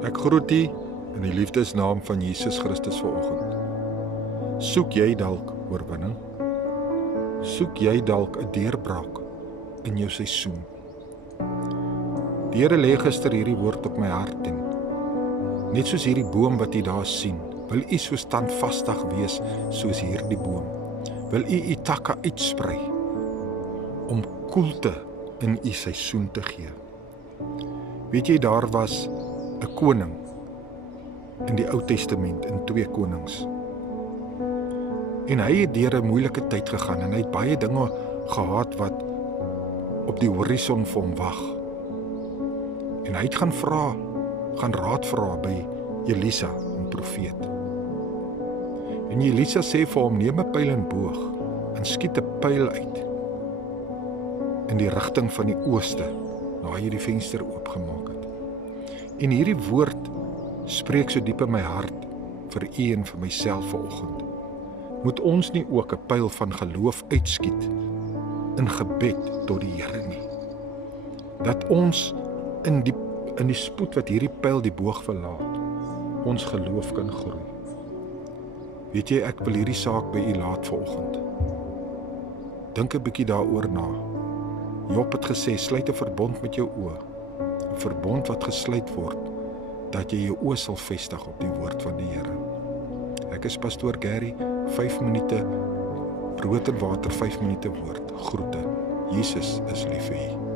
Ek groet U in die liefdesnaam van Jesus Christus vanoggend. Soek jy dalk oorwinning? Soek jy dalk 'n deurbraak in jou seisoen? Die Here lê gister hierdie woord op my hart en net soos hierdie boom wat U daar sien, wil U so standvastig wees soos hierdie boom. Wil U takke uitsprei om koelte in U seisoen te gee. Weet jy, daar was 'n koning in die Ou Testament, in 2 Konings. En hy het deur 'n moeilike tyd gegaan en hy het baie dinge gehad wat op die horison vir hom wag. En hy het gaan raad vra by Elisa, 'n profeet. En Elisa sê vir hom, neem 'n pyl en boog en skiet 'n pyl uit in die rigting van die ooste, waar jy die venster oopgemaak het. En hierdie woord spreek so diep in my hart vir U en vir myself vanoggend. Moet ons nie ook 'n pyl van geloof uitskiet in gebed tot die Here nie? Dat ons in die spoed wat hierdie pyl die boog verlaat, ons geloof kan groei. Weet jy, ek wil hierdie saak by U laat vanoggend. Dink 'n bietjie daaroor na. Job het gesê, sluit 'n verbond met jou oë. 'n Verbond wat gesluit word, dat jy jou oë sal vestig op die woord van die Here. Ek is pastoor Gary, 5 minute brood en water, 5 minute woord. Groete. Jesus is lief vir U.